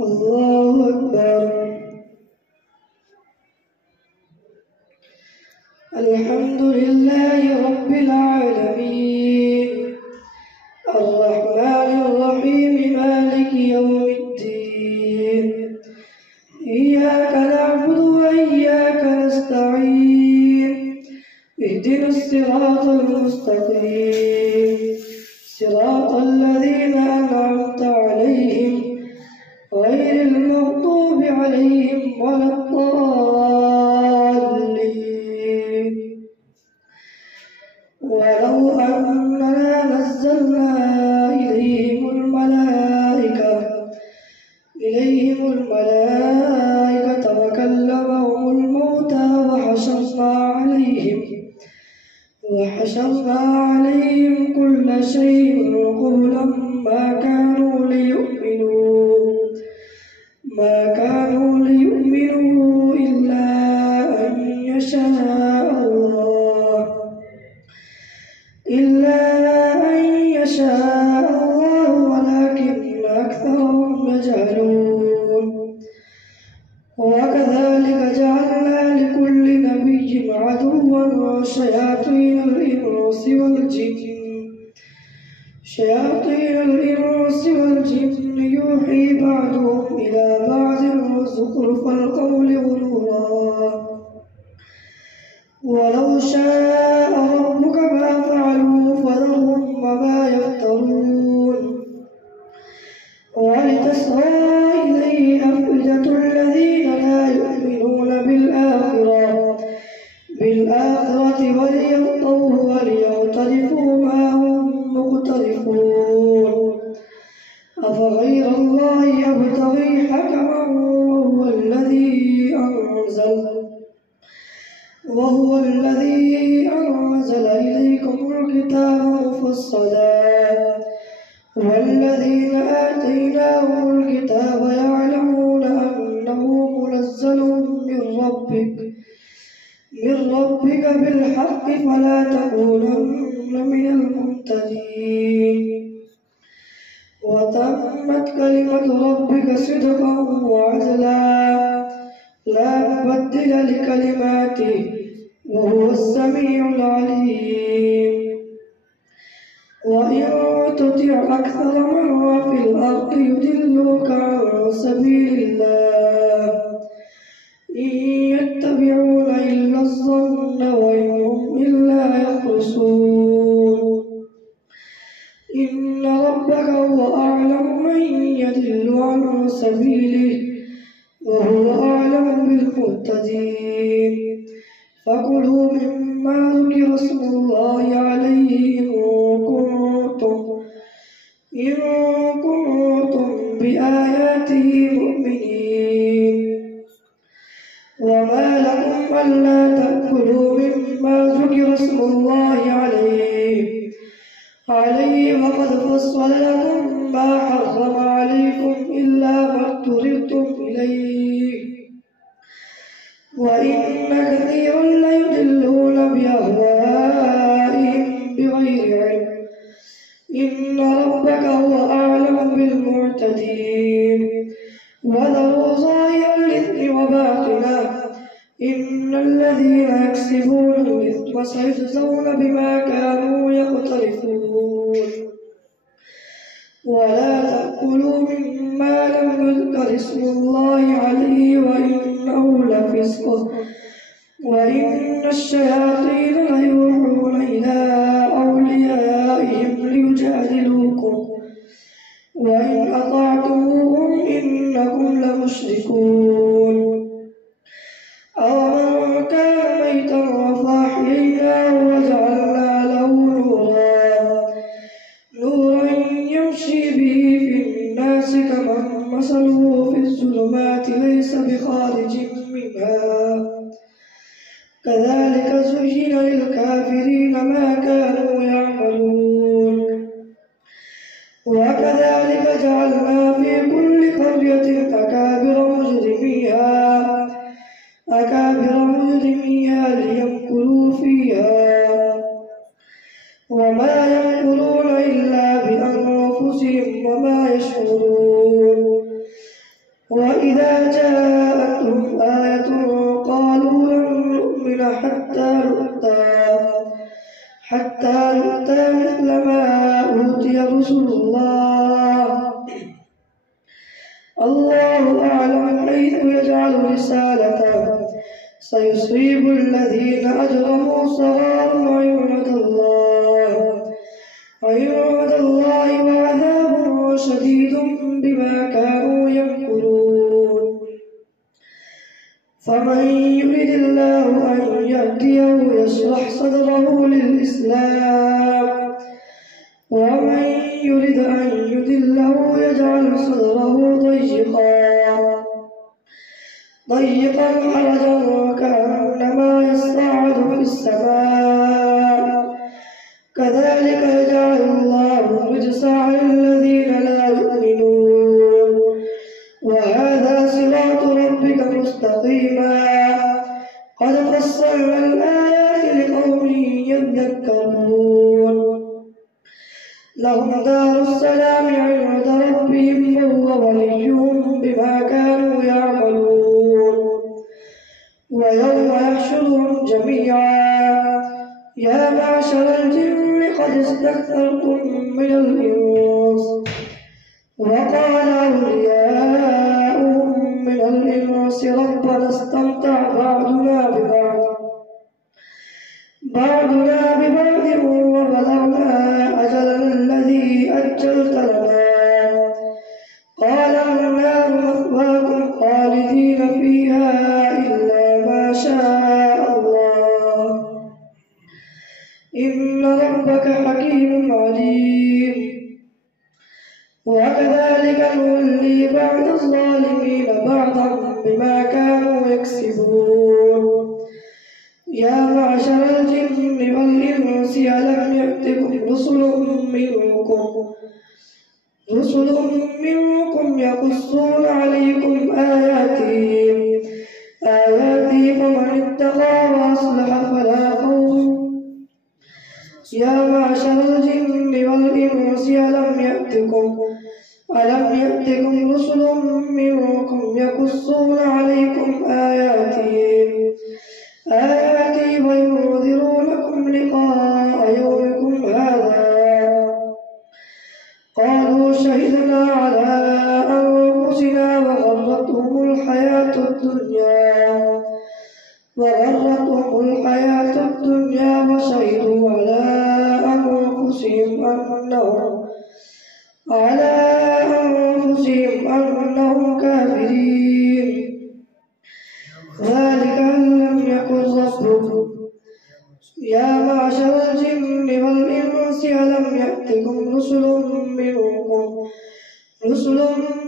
الله أكبر. الحمد لله رب العالمين الرحمن الرحيم مالك يوم الدين إياك نعبد وإياك نستعين اهدنا الصراط المستقيم صراط الذين أنعمت عليهم غير المغضوب عليهم ولا الضالين. ولو أننا نزلنا إليهم الملائكة وكلمهم الموتى وحشرنا عليهم كل شيء قبلا ما كانوا ليؤمنوا إلا أن يشاء الله ولكن أكثرهم يجهلون. وكذلك جعلنا لكل نبي عدوا شياطين الإنس والجن يوحي بعضهم إلى بعض زخرف القول غرورا. ولو شاء ربك ما فعلوه فذرهم وما يفترون. ولتصغى إليه أفئدة الذين لا يؤمنون بالآخرة وليرضوه وليقترفوا ما هم مقترفون. أفغير الله يبتغي حكما وهو الذي أنزل إليكم الكتاب مفصلا والذين آتيناهم الكتاب يعلمون أنه منزل من ربك بالحق فلا تكونن من الممتدين. وتمت كلمة ربك صدقا وعدلا لا مبدل لكلماته وهو السميع العليم. وإن تطع أكثر من في الأرض يضلوك عن سبيل الله إن يتبعون إلا الظن وإن هم إلا يخرصون. إن ربك هو أعلم من يضل عن سبيله وهو أعلم بالمهتدين. فكلوا مما ذكر اسم الله عليه إن كنتم بآياته مؤمنين. وما لكم ألا تأكلوا مما ذكر اسم الله عليه وقد فصل لكم ما حرم عليكم إلا ما اضطررتم إليه وإن كثيرا ليضلون بأهوائهم بغير علم. إن ربك هو أعلم بالمعتدين. وذروا ظاهر الإثم وباطنه إن الذين يكسبون الإثم سيجزون بما كانوا يقترفون. ولا تأكلوا مما لم يذكر اسم الله عليه وإنه لفسق وإن الشياطين ليوحون إلى أوليائهم ليجادلوكم وإن أطعتموهم إنكم لمشركون. أومن كان ميتا فأحييناه وجعلنا له نورا يمشي به في الناس كمن مثله في الظلمات ليس بخارج منها. كذلك زين للكافرين ما كانوا يعملون. وكذلك جعلنا في كل قرية أكابر مجرميها ليمكروا فيها وما يمكرون إلا بأنفسهم وما يشعرون. وإذا جاءتهم آية قالوا لن نؤمن حتى نؤتى مثل ما أوتي رسل الله. الله أعلم حيث يجعل رسالته، سيصيب الذين أجرموا صغار عند الله وعذاب شديد بما كانوا يمكرون. فمن يرد الله أن يهديه يشرح صدره للإسلام، ومن يرد أن يضله يجعل صدره ضيقا حرجا كأنما يصعد في السماء، كذلك يجعل الله الرجس على الذين لا يؤمنون. وهذا صراط ربك مستقيما، قد فصلنا الآيات لقوم يذكرون. لهم دار السلام عند ربهم وهو وليهم بما كانوا يعملون. ويوم يحشرهم جميعا يا معشر الجن قد استكثرتم من الإنس، وقال أولياؤهم من الإنس ربنا استمتع بعضنا ببعض وبلغنا أجلنا الذي أجلت لنا، قال النار مثواكم خالدين فيها إلا ما شاء الله، إن ربك حكيم عليم. وكذلك نولي بعض الظالمين بعضا بما كانوا يكسبون. يا معشر الجن والإنس ألم يأتكم رسل منكم يقصون عليكم آياتي فمن اتقى وأصلح فلا خوف. يا معشر الجن والإنس ألم يأتكم رسل منكم يقصون عليكم آياتي وينذرونكم لقاء يومكم هذا، قالوا شهدنا على أنفسنا وغرتهم الحياة الدنيا وشهدوا على أنفسهم أنهم كافرين. ذلك أن لم يكن ربكم. يا معشر الجن والإنس ألم يأتكم رسل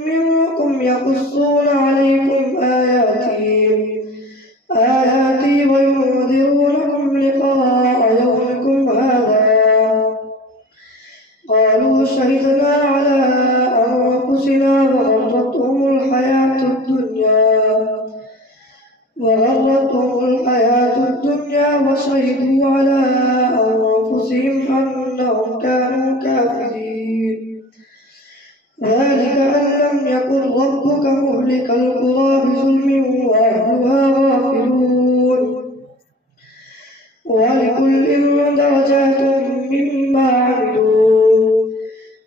منكم يقصون عليكم آياتي وينذرونكم لقاء يومكم هذا، قالوا شهدنا على أنفسنا وغرتهم الحياة الدنيا وشهدوا على أنفسهم أنهم كانوا كافرين. ذلك أن لم يكن ربك مهلك القرى بظلم وأهلها غافلون. ولكل درجات مما عملوا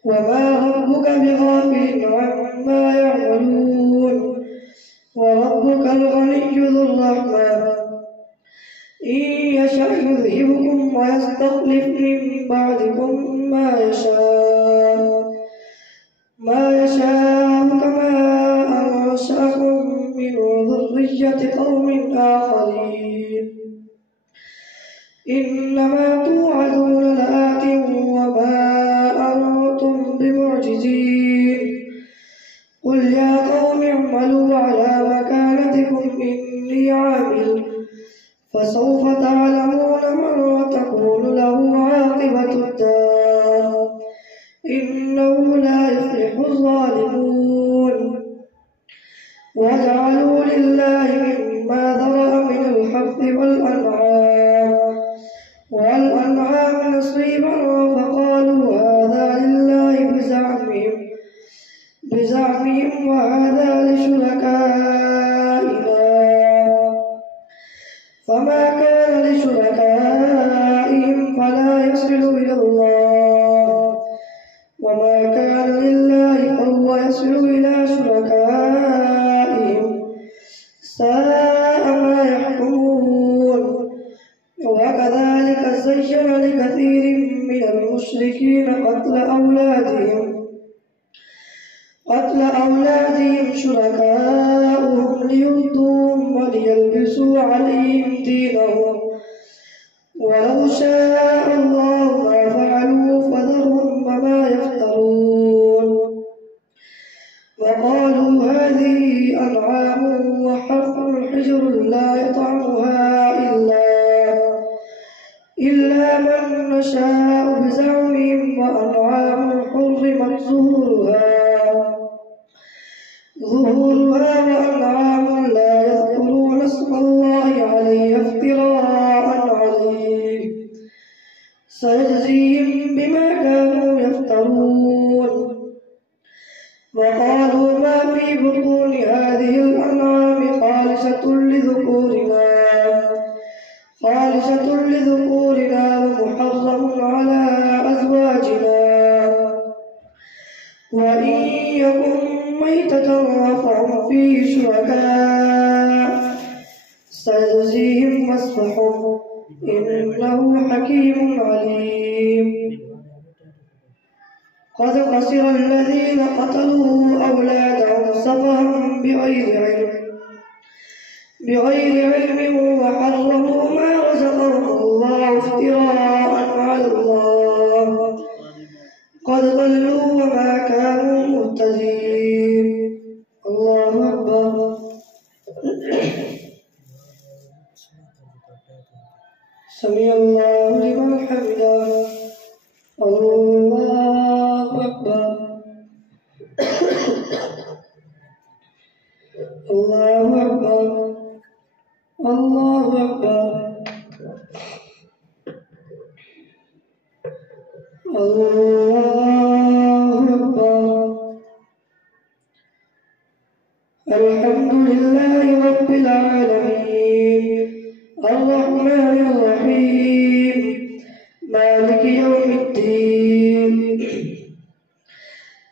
وما ربك بغافل عما يعملون. وربك الغني ذو الرحمة، إن يشأ يذهبكم ويستخلف من بعدكم ما يشاء كما أنشأكم من ذرية قوم آخرين. إنما توعدون لآت وما أنتم بمعجزين. قل يا قوم اعملوا على مكانتكم إني عامل، فسوف تعلمون من تكون له عاقبة الدار، إنه لا يفلح الظالمون. وجعلوا لله مما ذرأ من الحرث والأنعام نصيبا فقالوا هذا لله بزعمهم بزعمهم وهذا لشركائنا فما كان لشركائهم فلا يصل إلى الله وما كان لله فهو يصل إلى شركائهم ساء ما يحكمون وكذلك زين لكثير من المشركين قتل أولادهم شركاؤهم ليردوهم وليلبسوا عليهم دينهم ولو شاء الله ما فعلوا فذرهم وما يفترون وقالوا هذه أنعام وحرث حجر لا يطعمها إلا من نشاء بزعمهم وأنعام حرمت ظهورها وأنعام لا يذكرون اسم الله عليه افتراء عليه سيجزيهم بما كانوا يفترون وقالوا ما في بطون هذه الأنعام خالصة لذكورنا ومحرم على أزواجنا وإن يكن ميتة فهم فيه شركاء سيجزيهم وصفهم إنه حكيم عليم قد خسر الذين قتلوا أولادهم سفها بغير علم وحرموا ما رزقهم الله افتراء على الله قد ضلوا وما كانوا مهتدين الله أكبر سمع الله لمن حمده الله أكبر الله أكبر الله أكبر الله أكبر الحمد لله رب العالمين الرحمن الرحيم مالك يوم الدين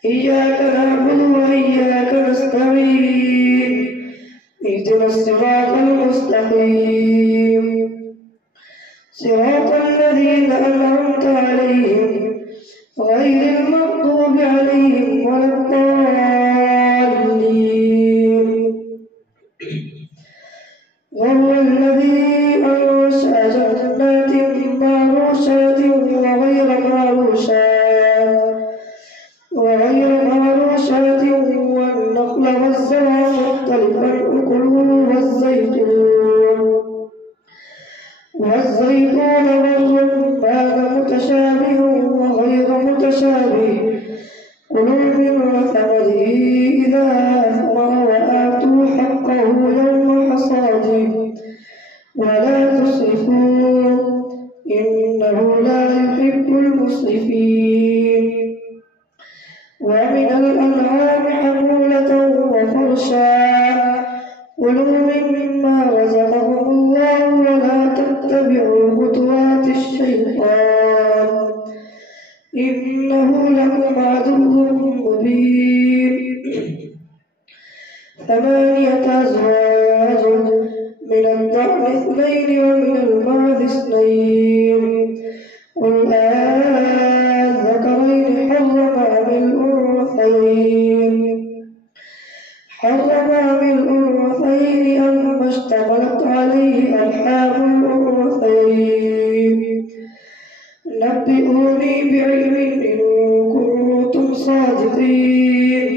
إياك نعبد وإياك نستعين اهدنا الصراط المستقيم صراط الذين أنعمت عليهم غير المغضوب عليهم ولا الضالين وهو الذي أنشأ جنات معروشات وغير معروشات والنخل والزرع مختلفا أكله والزيتون والرمان متشابه وغير متشابه كلوا من ثمره إذا أثمر وآتوا حقه يوم حصاده ولا تسرفوا إنه لا يحب المسرفين ومن الأنعام حمولة وفرشا كلوا مما رزقكم الله ولا تتبعوا خطوات الشيطان إنه لكم عدو مبين 8 أزواج من الضأن 2 ومن المعز 2 قل أذكرين حرم أم الأنثيين أما اشتملت عليه أرحام الأنثيين نبئوني بعلم إن كنتم صادقين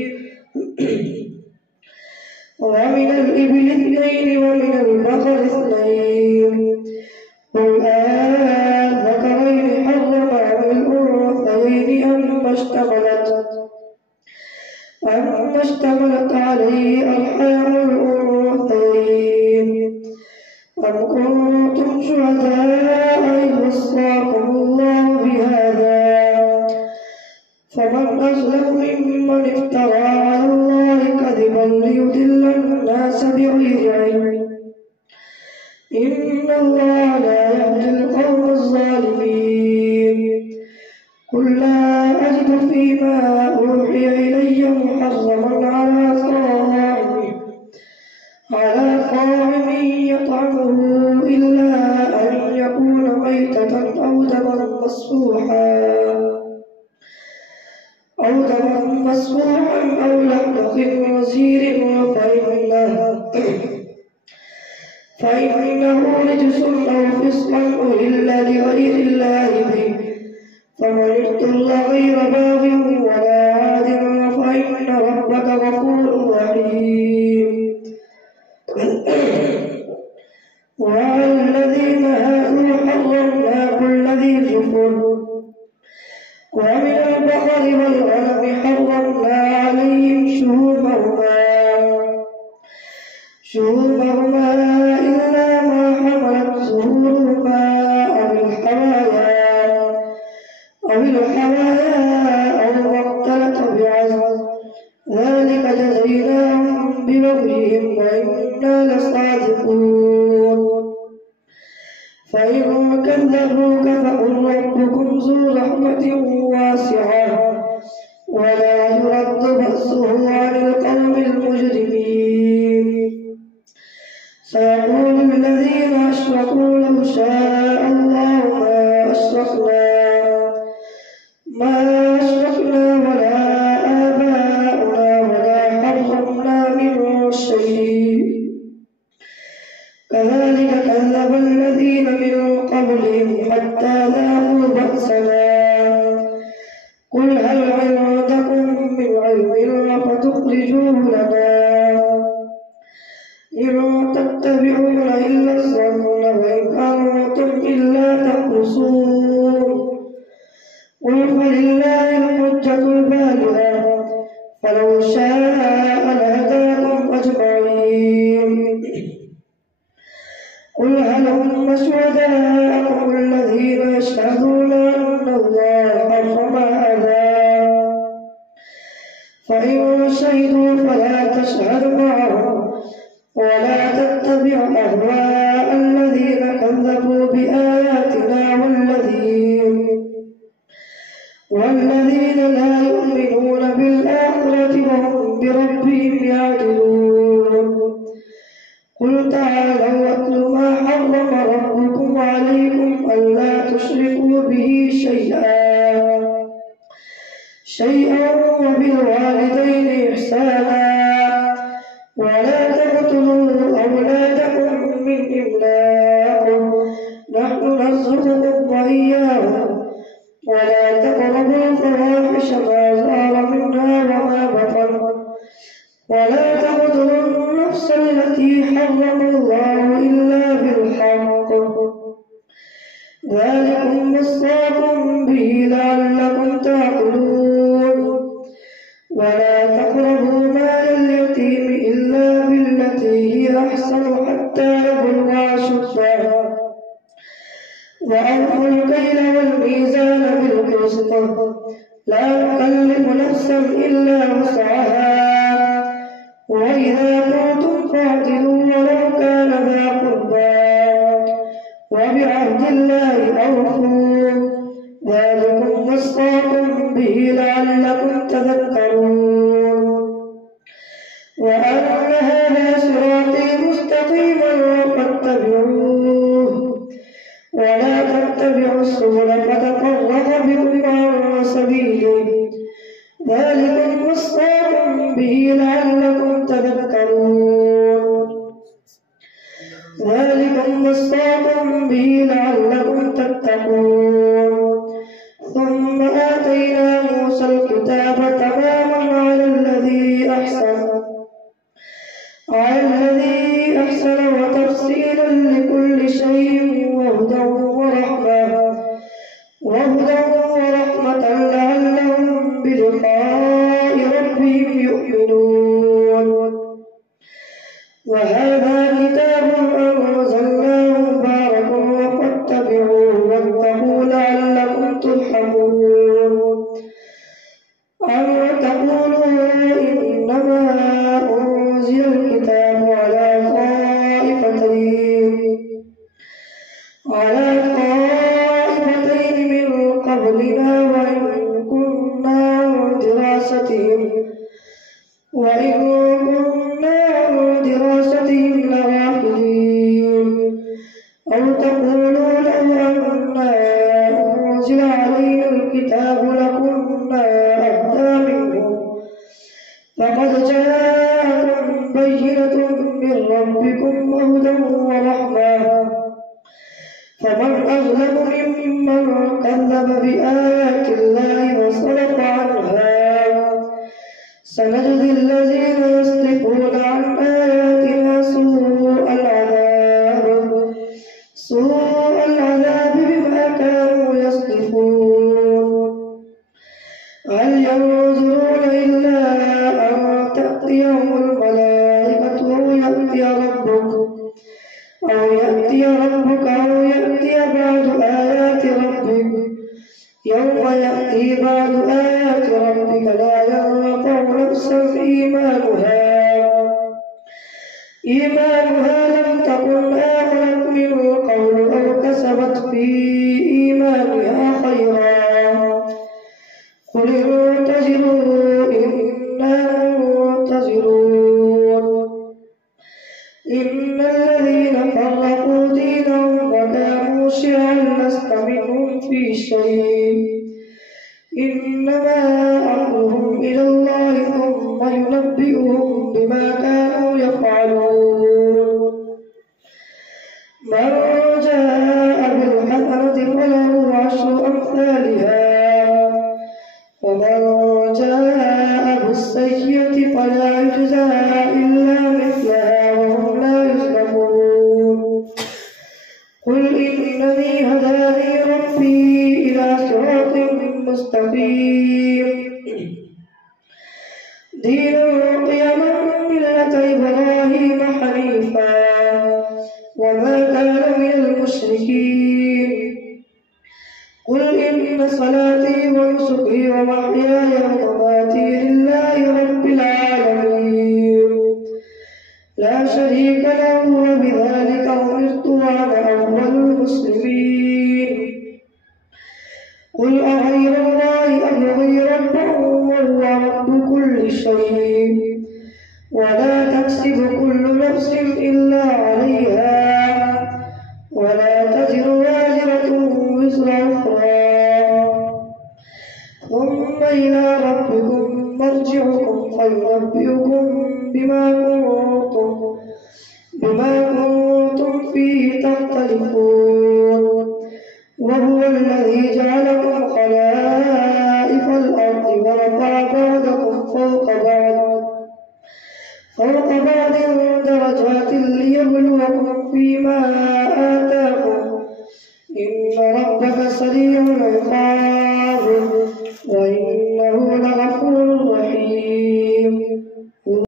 ومن الإبل 2 ومن البقر 2 قل أذكرين حرم أم الأنثيين أما اشتملت عليه أرحام الأنثيين أم كنتم شهداء إذ وصاكم الله بهذا فمن أظلم ممن افترى الله لا يهدي القوم الظالمين قل لا أجد فيما أوحي إلي محرما على طاعم يطعمه إلا أن يكون ميتة أو دما مسفوحا أو لحم خنزير فإنه رجس أو فسقا أهل لغير الله به فمن اضطر غير باغ ولا عاد فإن ربك غفور رحيم وعلى الذين هادوا حرمنا كل ذي ظفر ومن البقر والغنم حرمنا عليهم شهومهما إلا ما حملت ظهورهما أو الحوايا أو ما اختلط بعظم ذلك جزيناهم ببغيهم وإنا لصادقون فإن كذبوك فقل ربكم ذو رحمة واسعة ولا يرد بأسه عن القوم المجرمين سيقول الذين أشركوا لو شاء الله ما أشركنا ولا آباؤنا ولا حرمنا من شيء كذلك كذب الذين من قبلهم حتى ذاقوا بأسنا قل هل عندكم من علم فتخرجوه لنا إن تتبعون إلا الظن وإن أنتم إلا تخرصون قل فلله الحجة البالغة فلو شاء لهداكم أجمعين قل هلم شهداءكم الذين يشهدون أن الله حرم هذا فإن شهدوا فلا تشهد معهم ولا تتبع أهواء الذين كذبوا بآياتنا والذين لا يؤمنون بالآخرة وهم بربهم يعدلون قل تعالوا واتل ما حرم ربكم عليكم ألا تشركوا به شيئا وبالوالدين إحسانا ولا تقتلوا أولادكم من إملاق نحن نرزقكم وإياهم ولا تقربوا الفواحش ما ظهر منها وما بطن ولا تقتلوا النفس التي حرم الله إلا بالحق ذلكم وصاكم به لعلكم تعقلون ولا تقربوا مال اليتيم إلا بالتي هي أحسن حتى يبلغ أشده وأوفوا الكيل والميزان بالقسط لا نكلف نفسا إلا وسعها وإذا قلتم فاعدلوا ولو كان ذا قربى وبعهد الله أوفوا ذلكم وصاكم به لعلكم تذكرون وأن هذا صراطي مستقيما فاتبعوه ولا تتبعوا السبل فتفرق بكم عن سبيله ذلكم وصاكم به لعلكم تتقون ثم آتينا موسى الكتاب تماما على الذي أحسن وتفصيلا لكل شيء وهدى ورحمة لعلهم بلقاء ربهم يؤمنون وهذا كتاب أنزلناه مبارك فاتبعوه واتقوا لعلكم ترحمون أم تقولوا إنما أنزل الكتاب على طائفتين وإن كنا عن دراستهم لغافلين أو تقولوا لو أنا أنزل علينا الكتاب لكنا أهدى منهم فقد جاءكم بينة من ربكم وهدى ورحمة فمن أظلم ممن كذب بآيات الله وصدف عنها سنجزي الذين يصدفون عن آياتنا سوء العذاب بما كانوا يصدفون هل ينظرون إلا أن تأتيهم الملائكة أو يأتي ربك أو يأتي بعض آيات ربك يوم يأتي بعض آيات ربك لا ينفع نفسا إيمانها لم تكن آمنت من قبل أو كسبت في إيمانها خيرا قل انتظروا إنا منتظرون إن الذين فرقوا دينهم وكانوا شيعا لست منهم في شيء إنما أمرهم إلى الله ثم ينبئهم بما كانوا يفعلون من جاء بالحسنة فله عشر أمثالها ومن جاء بالسيئة فلا يجزى إلا مثلها وهم لا يظلمون قل إنني هداني ربي إلى صراط مستقيم دينا قيما ملة إبراهيم حنيفا وما كان من المشركين قل إن صلاتي ونسكي ومحياي ومماتي لله رب العالمين لا شريك له وبذلك أمرت وأنا أول المسلمين قل أغير الله أبغي ربا وهو رب كل شيء ولا تكسب كل نفس إلا عليها ولا تزر وازرة وزر أخرى ثم إلى ربكم مرجعكم فينبئكم بما كنتم فيه تختلفون وهو الذي جعلكم خلائف الأرض ورفع بعضكم فوق بعض درجات ليبلوكم فيما آتاكم إن ربك سريع العقاب